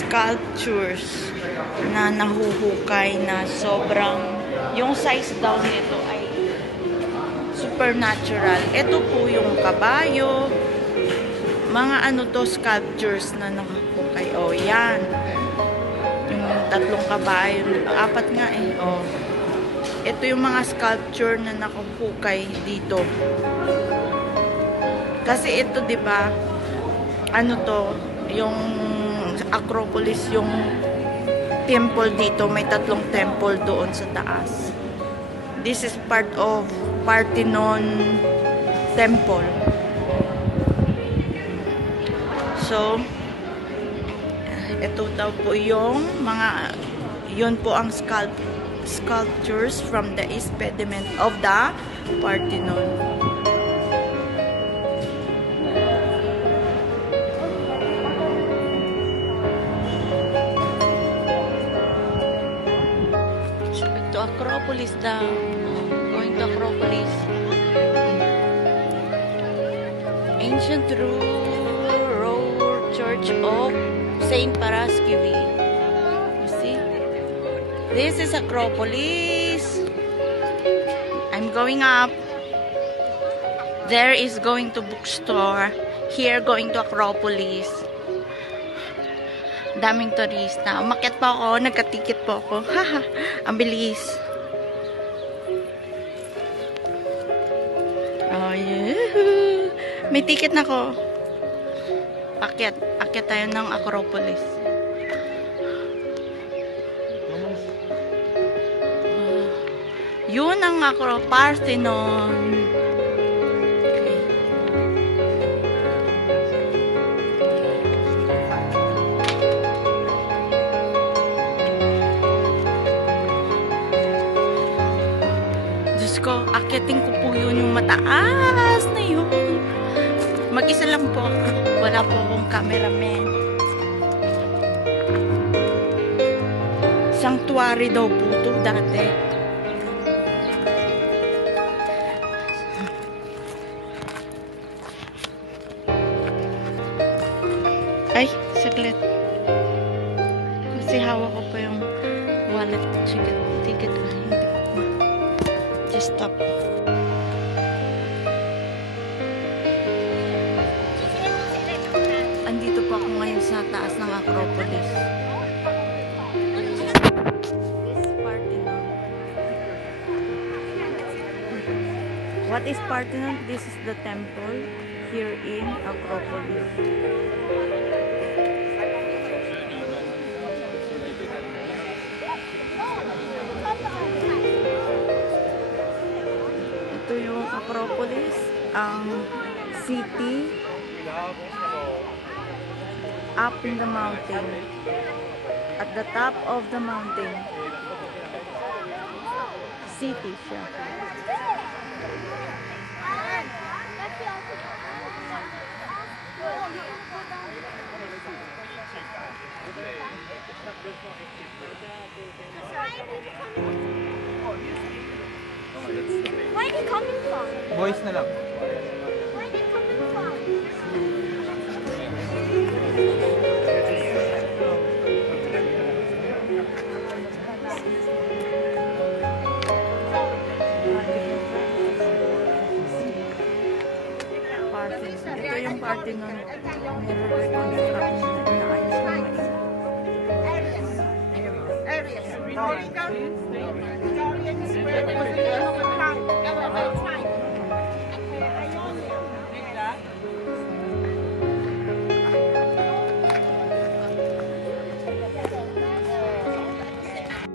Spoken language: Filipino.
sculptures na nahuhukay na sobrang, yung size daw nito ay supernatural. Ito po yung kabayo, mga ano to, sculptures na nakahukay. Oh, yan. Yung tatlong kabayo, apat nga eh. Oh. Ito yung mga sculpture na nakahukay dito. Kasi ito, 'di ba? Ano to, yung Acropolis, yung temple dito, may tatlong temple doon sa taas. This is part of Parthenon Temple. So, ito daw po yung mga, yun po ang sculptures from the east pediment of the Parthenon. To Acropolis daw. Going to Acropolis. Ancient Road Church of Saint Paraskevi. You see? This is Acropolis. I'm going up. There is going to bookstore. Here going to Acropolis. Daming turista. Umakyat pa ako, nagka-ticket po ako. Haha, ang bilis. Oh, yeah. May ticket na ako. Akyat tayo ng Acropolis. Yun ang Parthenon. Ko, akyatin ko po yun, yung mataas na yun. Mag-isa lang po ako. Wala po akong cameraman. Sanctuary daw po ito dati. Ay, saglit. Kasi hawak ko pa yung wallet. Ticket ko. Stop. Andito po ako ngayon sa taas ng Acropolis. This is Parthenon. What is Parthenon? This is the temple here in Acropolis. Ito yung Acropolis, ang city up in the mountain. At the top of the mountain. City siya. Where are you coming from? Boys na lang. Where are you coming from? Ito yung Parthenon. Meron naayos na Areas.